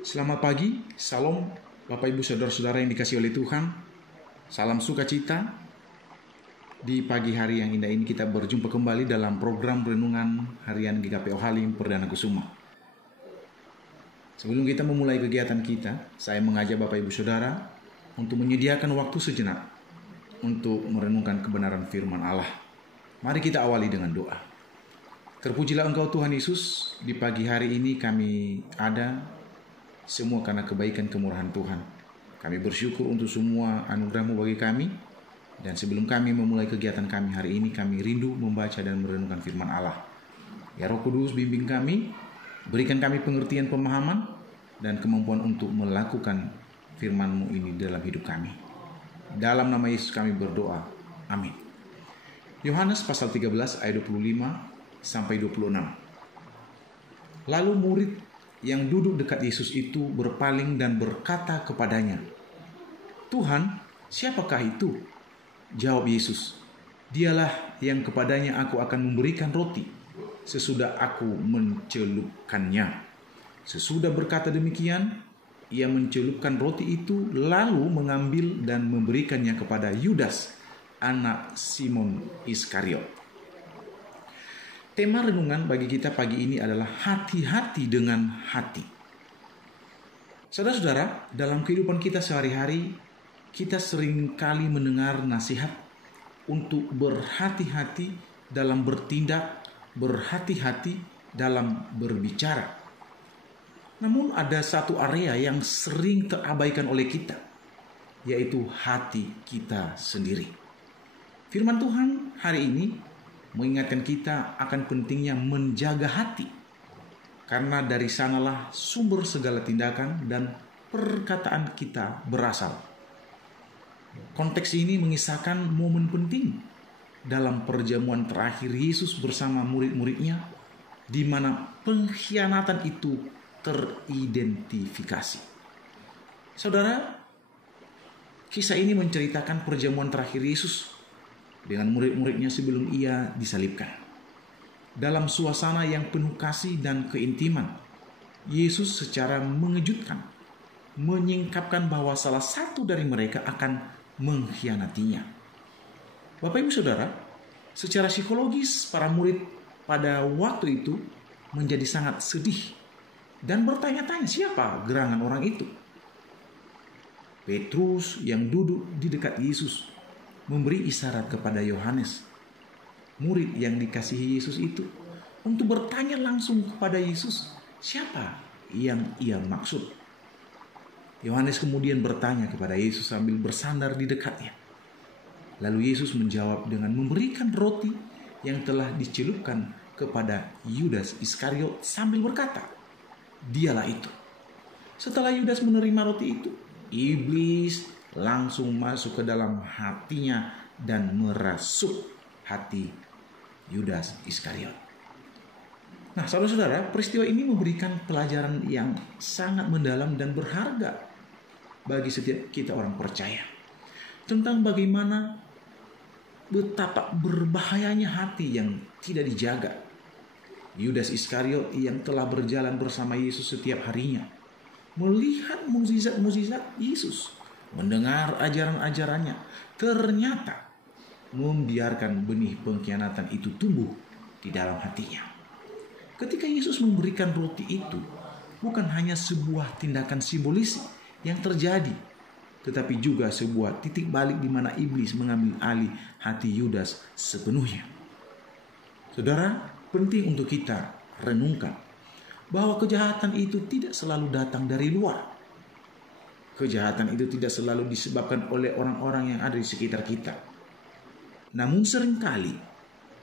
Selamat pagi, salam Bapak Ibu Saudara-saudara yang dikasihi oleh Tuhan. Salam sukacita. Di pagi hari yang indah ini kita berjumpa kembali dalam program Renungan Harian GKPO Halim Perdana Kusuma. Sebelum kita memulai kegiatan kita, saya mengajak Bapak Ibu Saudara untuk menyediakan waktu sejenak untuk merenungkan kebenaran firman Allah. Mari kita awali dengan doa. Terpujilah Engkau Tuhan Yesus, di pagi hari ini kami ada semua karena kebaikan kemurahan Tuhan. Kami bersyukur untuk semua anugerah-Mu bagi kami. Dan sebelum kami memulai kegiatan kami hari ini, kami rindu membaca dan merenungkan firman Allah. Ya Roh Kudus, bimbing kami, berikan kami pengertian, pemahaman, dan kemampuan untuk melakukan firman-Mu ini dalam hidup kami. Dalam nama Yesus kami berdoa. Amin. Yohanes pasal 13 ayat 25 sampai 26. Lalu murid yang duduk dekat Yesus itu berpaling dan berkata kepadanya, "Tuhan, siapakah itu?" Jawab Yesus, "Dialah yang kepadanya aku akan memberikan roti sesudah aku mencelupkannya." Sesudah berkata demikian, ia mencelupkan roti itu lalu mengambil dan memberikannya kepada Yudas, anak Simon Iskariot. Tema renungan bagi kita pagi ini adalah hati-hati dengan hati. Saudara-saudara, dalam kehidupan kita sehari-hari, kita sering kali mendengar nasihat untuk berhati-hati dalam bertindak, berhati-hati dalam berbicara. Namun ada satu area yang sering terabaikan oleh kita, yaitu hati kita sendiri. Firman Tuhan hari ini mengingatkan kita akan pentingnya menjaga hati, karena dari sanalah sumber segala tindakan dan perkataan kita berasal. Konteks ini mengisahkan momen penting dalam perjamuan terakhir Yesus bersama murid-muridnya, di mana pengkhianatan itu teridentifikasi. Saudara, kisah ini menceritakan perjamuan terakhir Yesus dengan murid-muridnya sebelum ia disalibkan. Dalam suasana yang penuh kasih dan keintiman, Yesus secara mengejutkan menyingkapkan bahwa salah satu dari mereka akan mengkhianatinya. Bapak Ibu Saudara, secara psikologis para murid pada waktu itu menjadi sangat sedih dan bertanya-tanya siapa gerangan orang itu. Petrus yang duduk di dekat Yesus memberi isyarat kepada Yohanes, murid yang dikasihi Yesus itu, untuk bertanya langsung kepada Yesus siapa yang ia maksud. Yohanes kemudian bertanya kepada Yesus sambil bersandar di dekatnya. Lalu Yesus menjawab dengan memberikan roti yang telah dicelupkan kepada Yudas Iskariot sambil berkata, "Dialah itu." Setelah Yudas menerima roti itu, iblis langsung masuk ke dalam hatinya dan merasuk hati Yudas Iskariot. Nah, saudara-saudara, peristiwa ini memberikan pelajaran yang sangat mendalam dan berharga bagi setiap kita orang percaya, tentang bagaimana betapa berbahayanya hati yang tidak dijaga. Yudas Iskariot yang telah berjalan bersama Yesus setiap harinya, melihat mukjizat-mukjizat Yesus, mendengar ajaran-ajarannya, ternyata membiarkan benih pengkhianatan itu tumbuh di dalam hatinya. Ketika Yesus memberikan roti itu, bukan hanya sebuah tindakan simbolis yang terjadi, tetapi juga sebuah titik balik di mana iblis mengambil alih hati Yudas sepenuhnya. Saudara, penting untuk kita renungkan bahwa kejahatan itu tidak selalu datang dari luar. Kejahatan itu tidak selalu disebabkan oleh orang-orang yang ada di sekitar kita. Namun seringkali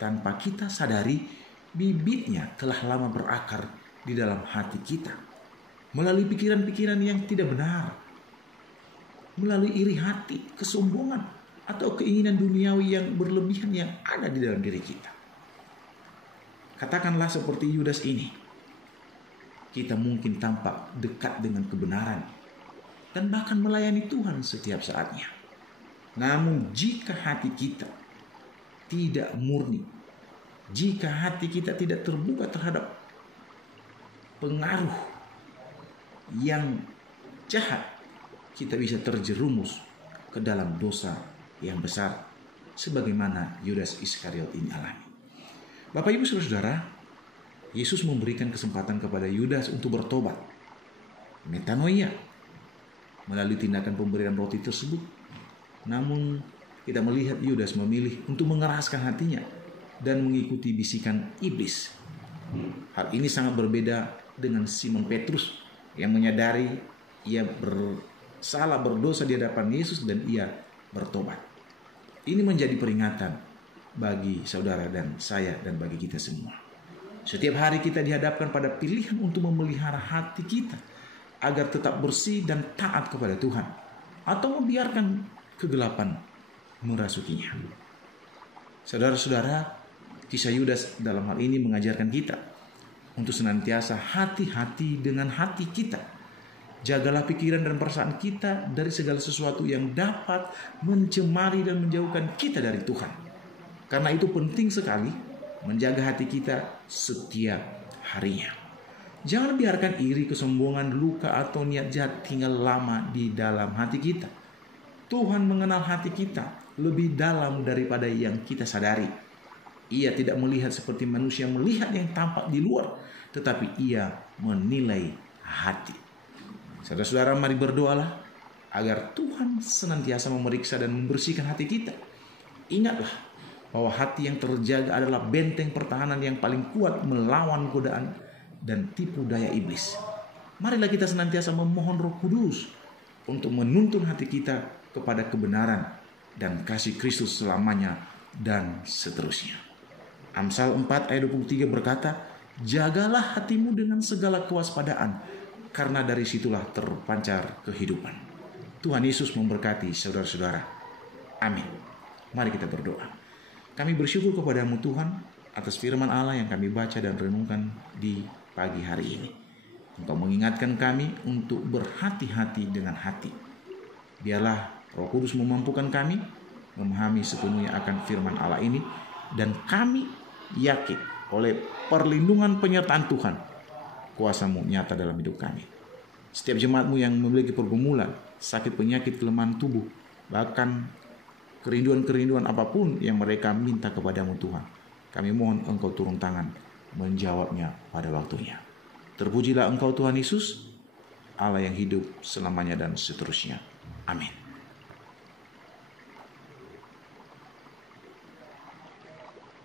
tanpa kita sadari, bibitnya telah lama berakar di dalam hati kita, melalui pikiran-pikiran yang tidak benar, melalui iri hati, kesombongan, atau keinginan duniawi yang berlebihan yang ada di dalam diri kita. Katakanlah seperti Yudas ini, kita mungkin tampak dekat dengan kebenaran dan bahkan melayani Tuhan setiap saatnya. Namun jika hati kita tidak murni, jika hati kita tidak terbuka terhadap pengaruh yang jahat, kita bisa terjerumus ke dalam dosa yang besar sebagaimana Yudas Iskariot ini alami. Bapak Ibu Saudara, Yesus memberikan kesempatan kepada Yudas untuk bertobat, metanoia, melalui tindakan pemberian roti tersebut. Namun kita melihat Yudas memilih untuk mengeraskan hatinya dan mengikuti bisikan iblis. Hal ini sangat berbeda dengan Simon Petrus yang menyadari ia bersalah, berdosa di hadapan Yesus dan ia bertobat. Ini menjadi peringatan bagi saudara dan saya dan bagi kita semua. Setiap hari kita dihadapkan pada pilihan untuk memelihara hati kita agar tetap bersih dan taat kepada Tuhan, atau membiarkan kegelapan merasukinya. Saudara-saudara, kisah Yudas dalam hal ini mengajarkan kita untuk senantiasa hati-hati dengan hati kita. Jagalah pikiran dan perasaan kita dari segala sesuatu yang dapat mencemari dan menjauhkan kita dari Tuhan. Karena itu penting sekali menjaga hati kita setiap harinya. Jangan biarkan iri, kesombongan, luka atau niat jahat tinggal lama di dalam hati kita. Tuhan mengenal hati kita lebih dalam daripada yang kita sadari. Ia tidak melihat seperti manusia melihat yang tampak di luar, tetapi ia menilai hati. Saudara-saudara, mari berdoalah agar Tuhan senantiasa memeriksa dan membersihkan hati kita. Ingatlah bahwa hati yang terjaga adalah benteng pertahanan yang paling kuat melawan godaan dan tipu daya iblis. Marilah kita senantiasa memohon Roh Kudus untuk menuntun hati kita kepada kebenaran dan kasih Kristus selamanya dan seterusnya. Amsal 4 ayat 23 berkata, "Jagalah hatimu dengan segala kewaspadaan, karena dari situlah terpancar kehidupan." Tuhan Yesus memberkati saudara-saudara. Amin. Mari kita berdoa. Kami bersyukur kepadamu Tuhan atas firman Allah yang kami baca dan renungkan di pagi hari ini. Engkau mengingatkan kami untuk berhati-hati dengan hati. Biarlah Roh Kudus memampukan kami memahami sepenuhnya akan firman Allah ini, dan kami yakin oleh perlindungan penyertaan Tuhan, kuasa-Mu nyata dalam hidup kami. Setiap jemaat-Mu yang memiliki pergumulan, sakit, penyakit, kelemahan tubuh, bahkan kerinduan-kerinduan apapun yang mereka minta kepadamu Tuhan, kami mohon Engkau turun tangan menjawabnya pada waktunya. Terpujilah Engkau Tuhan Yesus, Allah yang hidup selamanya dan seterusnya. Amin.